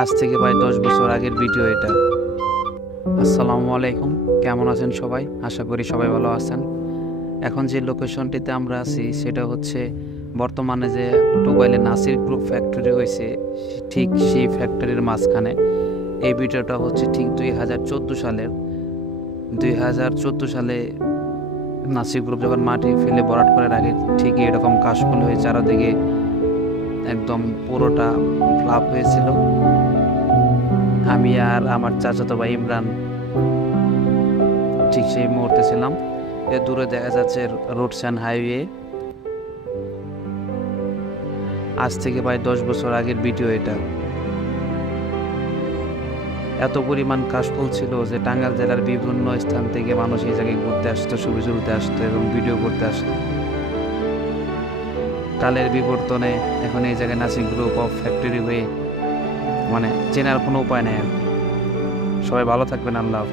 আজ থেকে প্রায় 10 বছর আগের ভিডিও এটা। আসসালামু আলাইকুম, কেমন আছেন সবাই? আশা করি সবাই ভালো আছেন। এখন যে লোকেশনটিতে আমরা আছি সেটা হচ্ছে বর্তমানে যে টোবাইলে নাসির গ্রুপ ফ্যাক্টরি হয়েছে, ঠিক সেই ফ্যাক্টরির মাঝখানে। এই ভিডিওটা হচ্ছে ঠিক 2014 সালে নাসির গ্রুপ যখন মাটি ফেলে ভরাট করার আগে ঠিকই এরকম কাশফুল হয়ে চারদিকে একদম পুরোটা ফ্লাপ হয়েছিল। আমি আর আমার চাচাতো ভাই ইমরান ঠিক সেই মুহূর্তে ছিলাম। এর দূরে দেখা যাচ্ছে রোডস অ্যান্ড হাইওয়ে। আজ থেকে প্রায় 10 বছর আগের ভিডিও এটা। এত পরিমাণ কাশফুল ছিল যে টাঙ্গাইল জেলার বিভিন্ন স্থান থেকে মানুষ এই জায়গায় ঘুরতে আসতো, ছবি তুলতে আসতো এবং ভিডিও করতে আসতো। কালের বিবর্তনে এখন এই জায়গায় নাসির গ্রুপ অফ ফ্যাক্টরি হয়ে চেনার কোনো উপায় নেই আর কি। সবাই ভালো থাকবেন, আল্লাহ হাফেজ।